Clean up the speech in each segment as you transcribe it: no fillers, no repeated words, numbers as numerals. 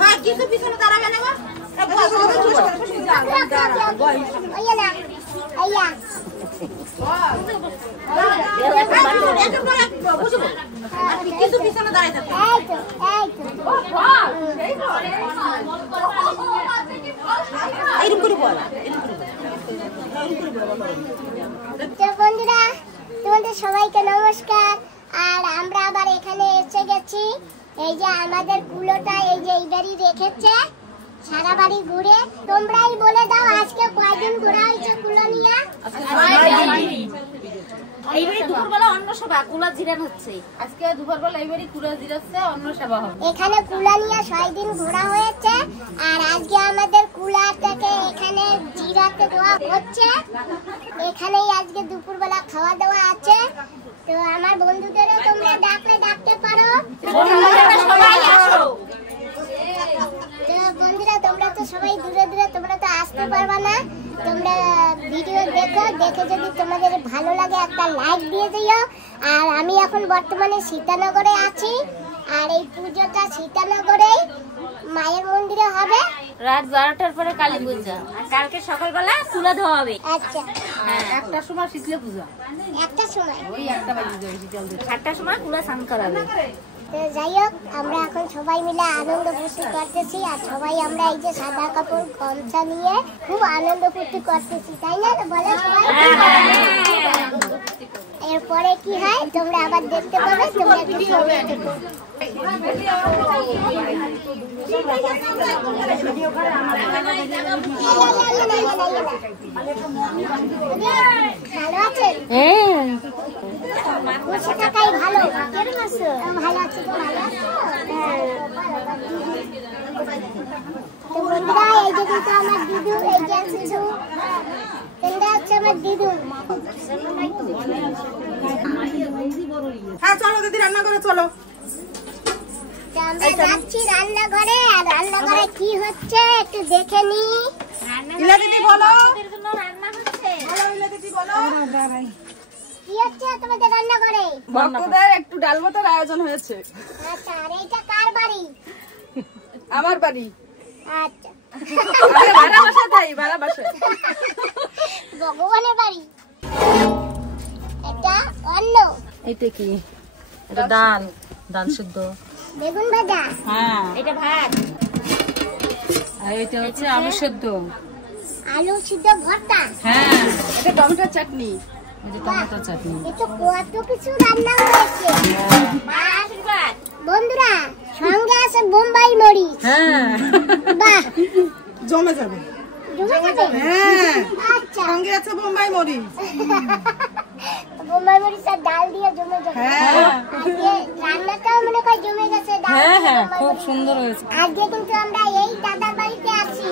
হ্যাঁ কিছু পিছনে দাঁড়াবে না গো কিছু পিছনে দাঁড়াই থাকবে এরকম করে বল বন্ধুরা তোমাদের সবাইকে নমস্কার। আর আমরা আবার এখানে এসে গেছি। এই যে আমাদের কুলোটা এই যে এইবারই রেখেছে সারা বাড়ি ঘুরে। তোমরাই বলে দাও আজকে কয়দিন ঘোরা হয়েছে কুলো নিয়ে? এইবারই দুপুরবেলা অন্য সভা কুলা জিরান হচ্ছে। আজকে দুপুরবেলা এইবারই কুলা জিরাচ্ছে অন্য সভা হবে। এখানে কুলা নিয়ে 6 দিন ঘোরা হয়েছে। আর আজকে আমাদের কুলাটাকে এখানে জিরাতে দেওয়া হচ্ছে। এখানেই আজকে দুপুরবেলা খাওয়া দাওয়া আছে। তো আমার বন্ধুদেরও তোমরা ডাকলে ডাকতে পারো। তো বন্ধুরা তোমরা তো সবাই দূরে দূরে, তোমরা তো আসতে পারবা না। তোমরা ভিডিও দেখো, দেখে যদি তোমাদের ভালো লাগে একটা লাইক দিয়ে দিও। আর আমি এখন বর্তমানে সীতানগরে আছি। আর এই পুজোটা সীতানগরেই মায়ের মন্দিরে হবে। রাত 12টার পরে কালী পূজা, আর কালকে সকালবেলা তুলা দেওয়া হবে। আচ্ছা হ্যাঁ, একটার সময় শীতলে পূজা, একটা সময় ওই 1টা বাজে যাবে, শীতল 7টার সময় কুলা স্নান করাবে। তো যাই হোক, আমরা এখন সবাই মিলে আনন্দ ফুর্তি করতেছি। আর সবাই আমরা এই যে সাদা কাপড় গামছা নিয়ে খুব আনন্দ ফুর্তি করতেছি, তাই না? তো বলে সবাই। এরপরে কি হয় তোমরা আবার দেখতে পাবে। তোমরা একটু সঙ্গে থেকো। ভালো আছেন? বসে থাকাই ভালো। কেমন আছো? ভালো আছি। তো ভালো আছো? তো বন্ধুরা এই যে কিন্তু আমার দিদু, এই যে আছে এটা হচ্ছে আমার দিদু। হ্যাঁ চলো দিদি রান্না করে চলো। আমরা যাচ্ছি রান্নাঘরে। আর রান্নাঘরে কি হচ্ছে একটু দেখে নি। ইলা দিদি বলো। রান্না হচ্ছে। বলো ইলা দিদি বলো। কি হচ্ছে তোমাদের রান্নাঘরে? ভক্তদের একটু ডাল ভাতের আয়োজন হয়েছে। আচ্ছা, আর এইটা কার বাড়ি? আমার বাড়ি। আচ্ছা, ভাড়া বাসা তাই, ভাড়া বাসা। ভগবানের বাড়ি। এটা অন্ন। এটা কি? এটা ডাল, ডাল সিদ্ধ, বেগুন ভাজা। হ্যাঁ এটা ভাত, আর এটা হচ্ছে আলু সিদ্ধ, আলু সিদ্ধ ভর্তা। হ্যাঁ এটা টমেটো চাটনি, এটা টমেটো চাটনি। এটা কত কিছু রান্না হয়েছে। আশীর্বাদ বন্ধুরা সঙ্গে আছে বোম্বাই মরিচ। হ্যাঁ বাহ, জমে যাবে। জমে যাবে। হ্যাঁ আচ্ছা, সঙ্গে আছে বোম্বাই মরিচ। বোম্বাই মরিচ আর ডাল দিয়ে জমে যাবে। হ্যাঁ আজকে রান্নাটাও মনে হয় জমে গেছে। খুব সুন্দর হয়েছে। আজকে কিন্তু আমরা এই দাদার বাড়িতে আছি।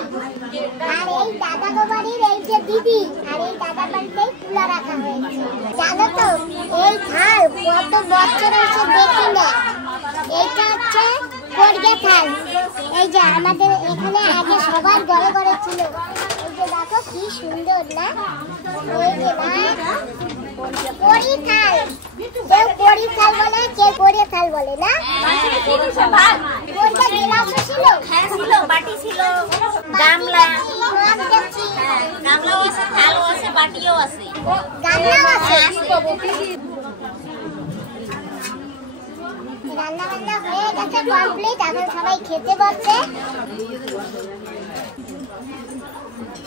আর এই দাদা বাড়ির এই যে দিদি, আর এই দাদার বাড়িতেই তুলা রাখা হয়েছে। জানো তো এই থাল কত বছর হয়েছে দেখি না। এইটা হচ্ছে কড়িয়া থাল। এই যে আমাদের এখানে আগে সবার ঘরে ঘরে ছিল। এই যে দেখো কি সুন্দর না। এই যে না কড়ি থাল, কেউ কড়ি থাল বলে, কেউ কড়িয়া থাল বলে না। কড়িয়া গ্লাসও ছিল। হ্যাঁ ছিল, বাটি ছিল, গামলা, গামলাও আছে, থালও আছে, বাটিও আছে, গামলাও আছে। রান্না বান্না হয়ে গেছে কমপ্লিট। এখন সবাই খেতে বসছে।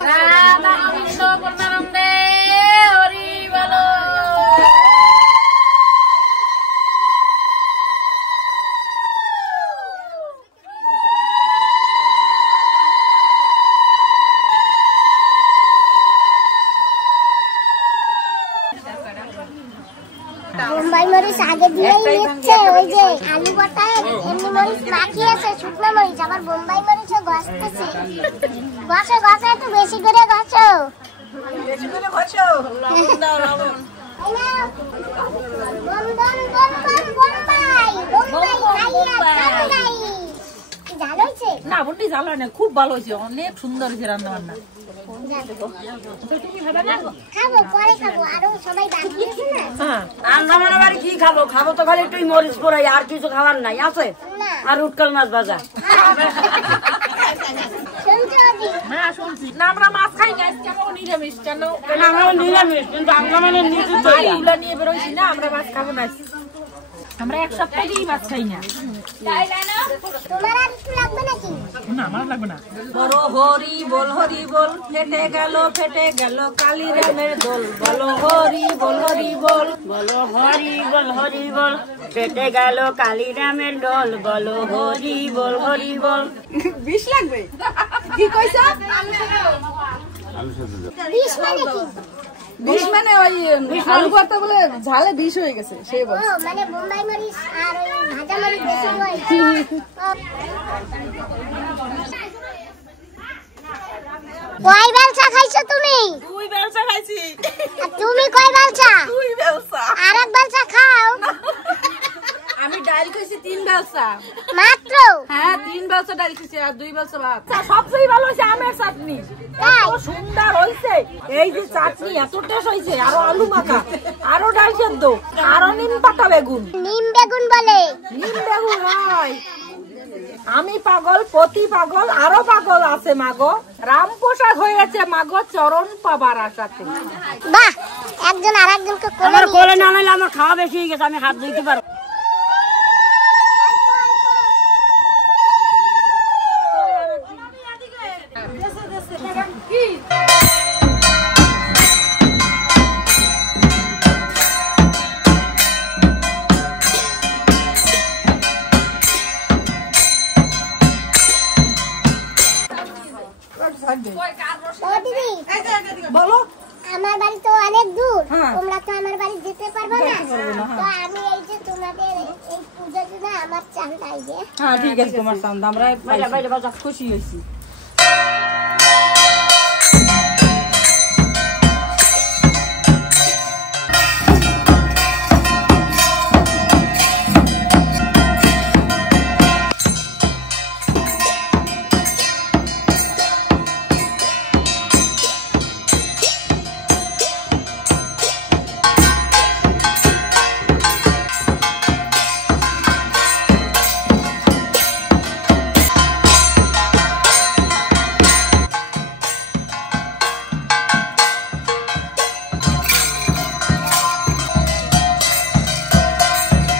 রাধা কৃষ্ণ পূর্ণানন্দে হরি বলো। বোম্বাই মরিচ আগে দিয়েই নিচ্ছে। ওই যে আলু বটায় এমনি মরিচ মাখিয়েছে, শুকনো মরিচ। আবার বোম্বাই মরিচও ঘষতেছে। ঘষো ঘষো, একটু বেশি করে ঘষো। বেশি করে বসো। না বটি জাল হয় না, খুব ভালো হয়েছে, অনেক সুন্দর হয়েছে রান্না বান্না। খাবো পরে খাবো, আরো সবাই বাকি আছে না। রান্না বান্না কি খাবো? খাবো তো খালি একটু মরিচ পোড়াই, আর কিছু খাবার নাই আছে। না আর উটকল মাছ ভাজা। শুনছো দি? হ্যাঁ শুনছি। না আমরা মাছ খাই না, আজকে আমরা নিরামিষ। কেন? আমরা নিরামিষ, কিন্তু আমরা মানে নিজে এগুলো নিয়ে বেরোইছি না, আমরা মাছ খাবো না। আমরা এক সপ্তাহেই মাছ খাই না। তোমার আর একটু লাগবে নাকি? না আমার লাগবে না। বড় হরি বল ফেটে গেল কালী রামের দোল, বলো হরি বল বলো হরি বল হরি বল, পেটে গেল কালী রামের ডোল, বলো হরি বল। বিষ লাগবে কি কইছো? বিষ মানে কি? বিষ মানে ওই আলু ভর্তা বলে ঝালে বিষ হয়ে গেছে সেই বল। ও মানে বোম্বাই মরিচ আর ওই ভাজা মরিচ বেশি হয়েছে। কয় বেলচা খাইছো তুমি? 2 বেলচা খাইছি। আর তুমি কয় বেলচা? 2 বেলচা। আরেক বেলচা খাও। আমি ডাল খাইছি 3 বেলচা মাত্র? হ্যাঁ 3 বেলচা ডাল খাইছি আর 2 বেলচা ভাত। সবচেয়ে ভালো হইছে আমের চাটনি, তাই? এত সুন্দর হইছে। এই যে চাটনি এত টেস্ট হইছে, আরো আলু মাখা, আরো ডাল সেদ্ধ, আরো নিম পাতা বেগুন। নিম বেগুন বলে? নিম বেগুন হয়। আমি পাগল, পতি পাগল, আরো পাগল আছে মাগো। রামপ্রসাদ হয়েছে মাগো চরণ পাবার আশাতে। বাহ, একজন আরেকজনকে কোলে আমার নিয়ে কোলে না নাইলে আমার খাওয়া বেশি হয়ে গেছে, আমি হাত ধুইতে পারবো। ও দিদি, বলো। আমার বাড়ি তো অনেক দূর, হ্যাঁ। তোমরা তো আমার বাড়ি যেতে পারবে না। তো আমি এই যে তোমাদের এই পূজার জন্য আমার চান্দা এই যে। হ্যাঁ ঠিক আছে, তোমার চান্দা আমরা খুশি হয়েছি।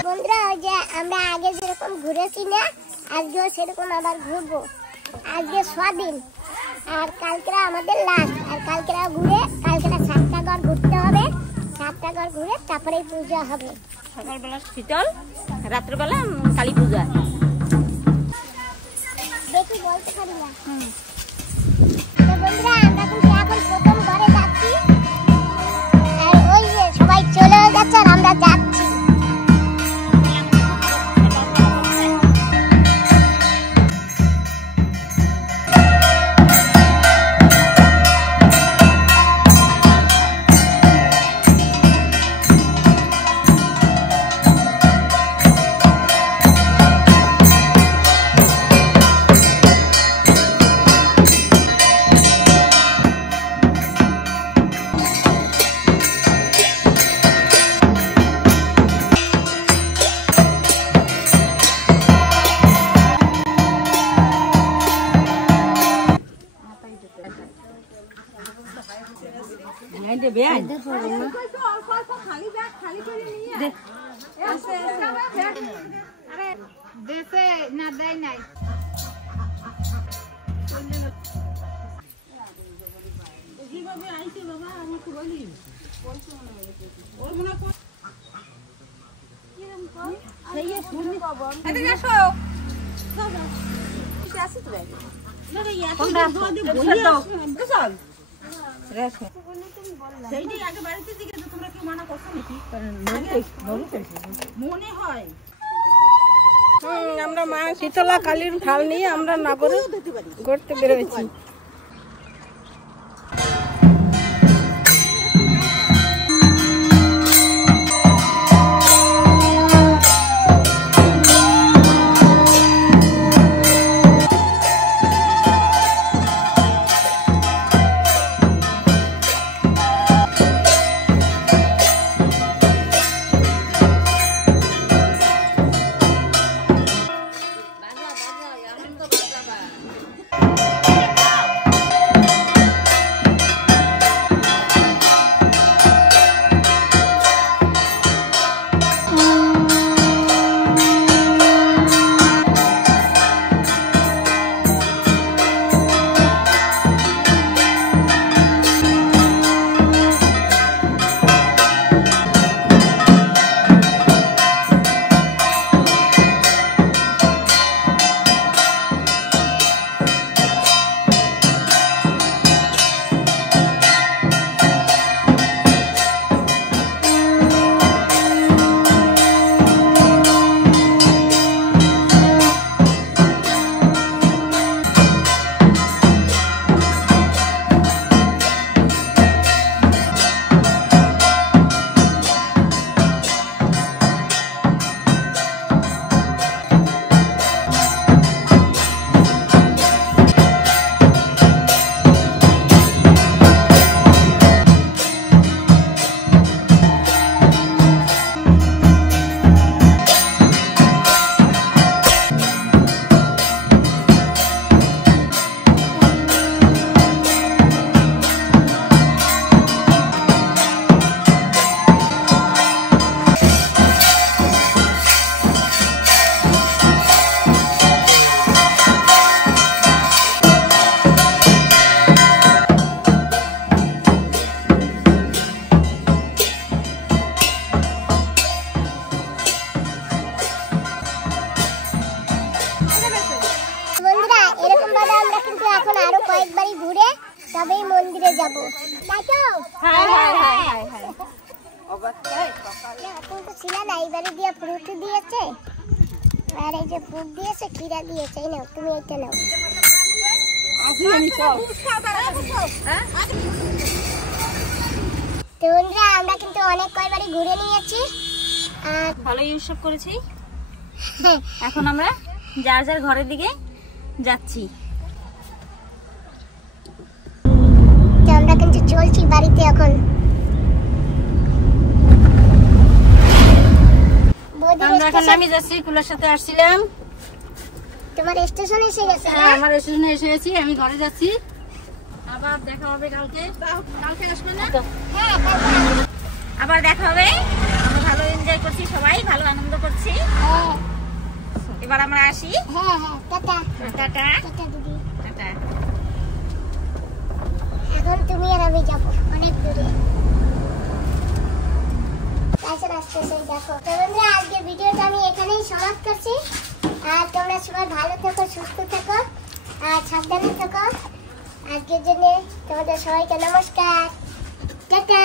বন্ধুরা, ওই যে আমরা আগে যেরকম ঘুরেছি না, আজকেও সেরকম আবার ঘুরবো। আজকে স্বাধীন আর কালকে আমাদের লাস্ট। আর কালকে ঘুরে, কালকে 7টা ঘর ঘুরতে হবে। 7টা ঘর ঘুরে তারপরে পূজা হবে। সকালবেলা শীতল, রাত্রেবেলা কালী পূজা। দেখি বলতে পারি না। তো বন্ধুরা, আমরা কিন্তু এখন প্রথম ঘরে যাচ্ছি। আর ওই যে সবাই চলেও যাচ্ছে আর আমরা যাচ্ছি। আমরা মা শীতলা কালীর ঢাল নিয়ে আমরা নগরে ঘুরতে বেরোয়েছি। তবেই মন্দিরে যাব, তাই তো? হ্যাঁ হ্যাঁ হ্যাঁ হ্যাঁ হ্যাঁ এখন তো ছিল না, এইবারে দিয়ে ফ্রুট দিয়েছে, আর এই যে ফ্রুট দিয়েছে, ক্ষীরা দিয়েছে। এই নাও, তুমি এইটা নাও। তো বন্ধুরা, আমরা কিন্তু অনেক কয়বারই ঘুরে নিয়েছি, আর ভালোই উৎসব করেছি। এখন আমরা যার যার ঘরের দিকে যাচ্ছি। তো আমরা কিন্তু চলছি বাড়িতে এখন। আমরা এখন নামি যাচ্ছি, কুলার সাথে আসছিলাম। তোমার স্টেশন এসে গেছে? হ্যাঁ, আমার স্টেশনে এসে গেছি, আমি ঘরে যাচ্ছি। আবার দেখা হবে কালকে। কালকে আসবে না? হ্যাঁ, আবার দেখা হবে। আমরা ভালো এনজয় করছি, সবাই ভালো আনন্দ করছি। এবার আমরা আসি। হ্যাঁ হ্যাঁ, টাটা টাটা টাটা দিদি। টাটা। এখন তুমি আর আমি যাবো অনেক দূরে। আসতেছে দেখো। তো বন্ধুরা, আজকে ভিডিওটা আমি এখানেই সমাপ্ত করছি। আর তোমরা সবাই ভালো থেকো, সুস্থ থেকো, আর সাবধানে থেকো। আজকের জন্য তোমাদের সবাইকে নমস্কার, টাটা।